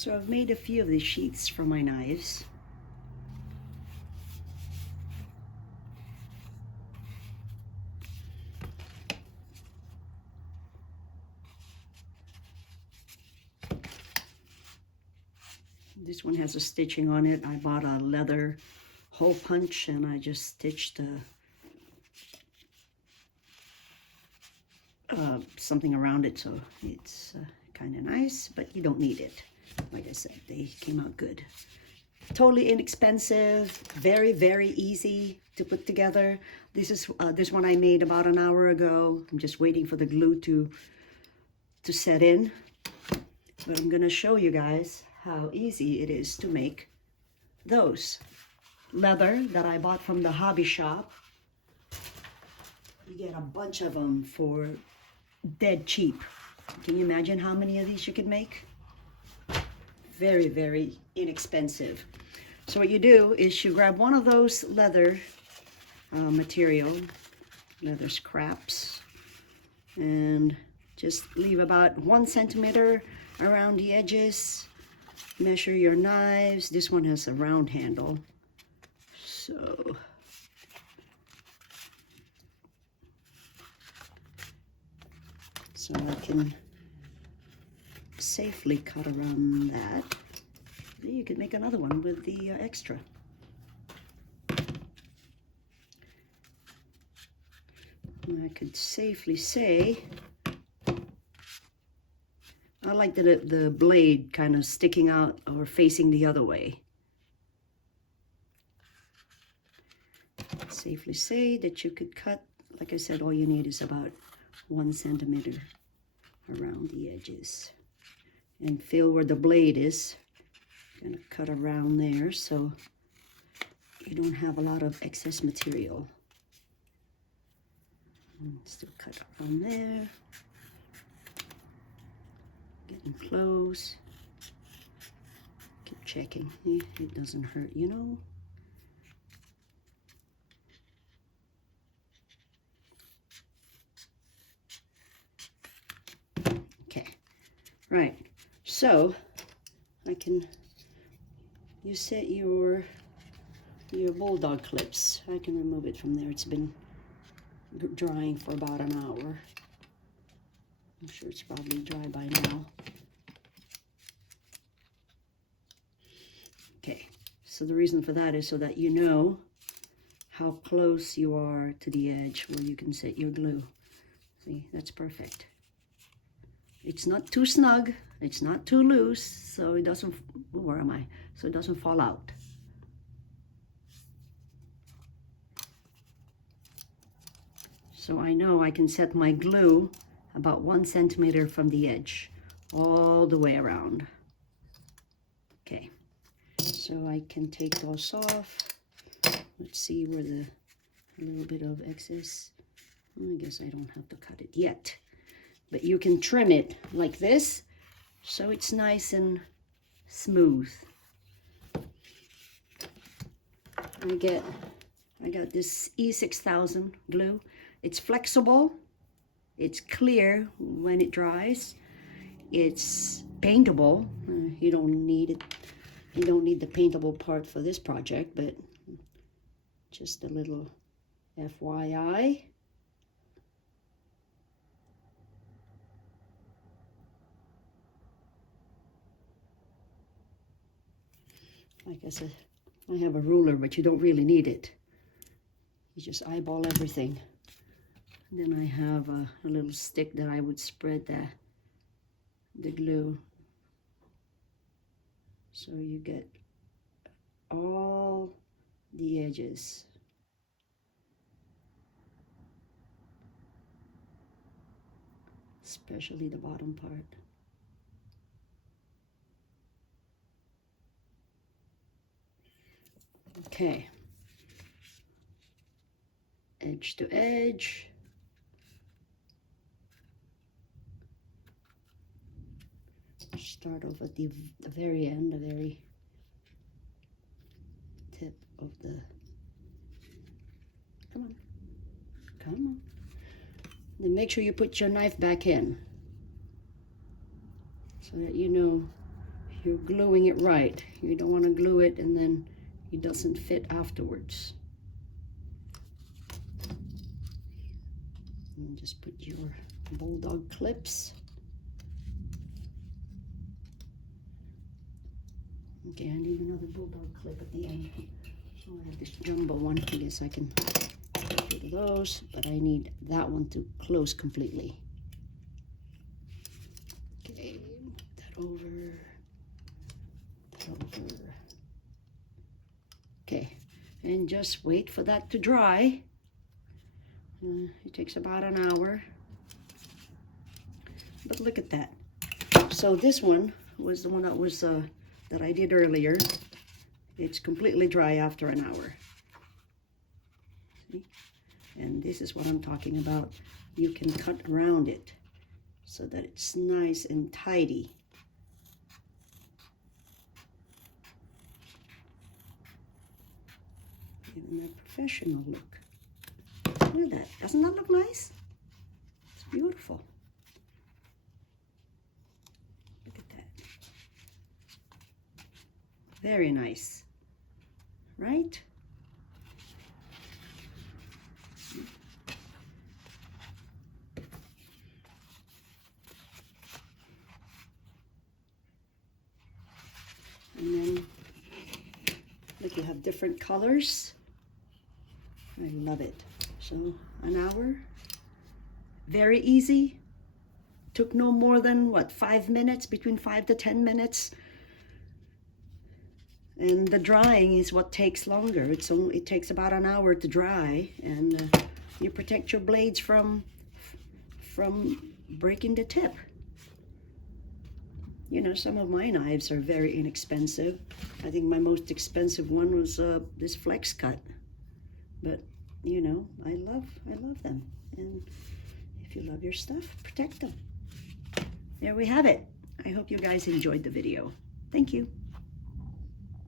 So I've made a few of these sheaths for my knives. This one has a stitching on it. I bought a leather hole punch and I just stitched something around it, so it's kind of nice, but you don't need it. Like I said, they came out good. Totally inexpensive, very, very easy to put together. This one I made about an hour ago. I'm just waiting for the glue to set in. But I'm gonna show you guys how easy it is to make those. Leather that I bought from the hobby shop. You get a bunch of them for dead cheap. Can you imagine how many of these you could make? Very, very inexpensive. So what you do is you grab one of those leather material, leather scraps, and just leave about 1 centimeter around the edges. Measure your knives. This one has a round handle, so I can safely cut around that. You could make another one with the extra. And I could safely say, I like the blade kind of sticking out or facing the other way. Safely say that you could cut, like I said, all you need is about 1 centimeter around the edges. And feel where the blade is. Gonna cut around there so you don't have a lot of excess material. And still cut around there. Getting close. Keep checking. It doesn't hurt, you know. Okay, right. So you set your bulldog clips. I can remove it from there. It's been drying for about an hour. I'm sure it's probably dry by now. Okay, so the reason for that is so that you know how close you are to the edge where you can set your glue. See, that's perfect. It's not too snug, it's not too loose, so it doesn't, where am I? So it doesn't fall out. So I know I can set my glue about 1 centimeter from the edge, all the way around. Okay, so I can take those off. Let's see where a little bit of excess. I guess I don't have to cut it yet. But you can trim it like this, so it's nice and smooth. I got this E6000 glue. It's flexible, it's clear when it dries, it's paintable. You don't need it. You don't need the paintable part for this project, but just a little FYI. Like I said, I have a ruler, but you don't really need it. You just eyeball everything. And then I have a little stick that I would spread the glue. So you get all the edges. Especially the bottom part. Okay, edge to edge. Start off at the very end, the very tip of the, come on, come on. Then make sure you put your knife back in so that you know you're gluing it right. You don't want to glue it and then it doesn't fit afterwards. And just put your bulldog clips. Okay, I need another bulldog clip at the end. Oh, I have this jumbo one. I guess I can get rid of those, but I need that one to close completely. Okay, that over. Okay, and just wait for that to dry. It takes about an hour. But look at that. So this one was the one that was that I did earlier. It's completely dry after an hour. See? And this is what I'm talking about. You can cut around it so that it's nice and tidy. Even that professional look. Look at that. Doesn't that look nice? It's beautiful. Look at that. Very nice. Right? And then, look, you have different colors. I love it. So, an hour. Very easy. Took no more than, what, 5 minutes? Between 5 to 10 minutes. And the drying is what takes longer. It takes about an hour to dry. And you protect your blades from breaking the tip. You know, some of my knives are very inexpensive. I think my most expensive one was this Flex Cut. But, you know, I love them. And if you love your stuff, protect them. There we have it. I hope you guys enjoyed the video. Thank you.